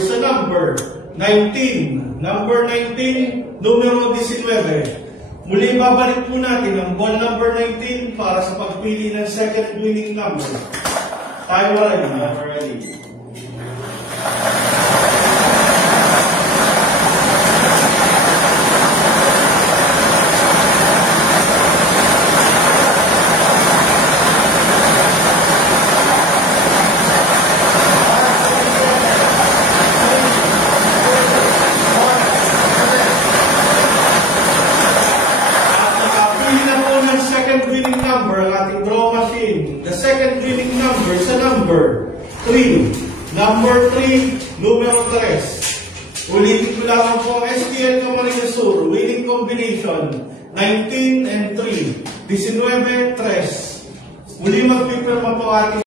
sa number 19. Number 19, numero 19. Muli babalik po natin ang ball number 19 para sa pagpili ng second winning number. Tayo ready. The second winning number sa number 3. Number 3, numero 3. Ulitin ko lang po ang STL Camarines Sur. Winning combination, 19 and 3. 19, 3. Muli magpipirma po ating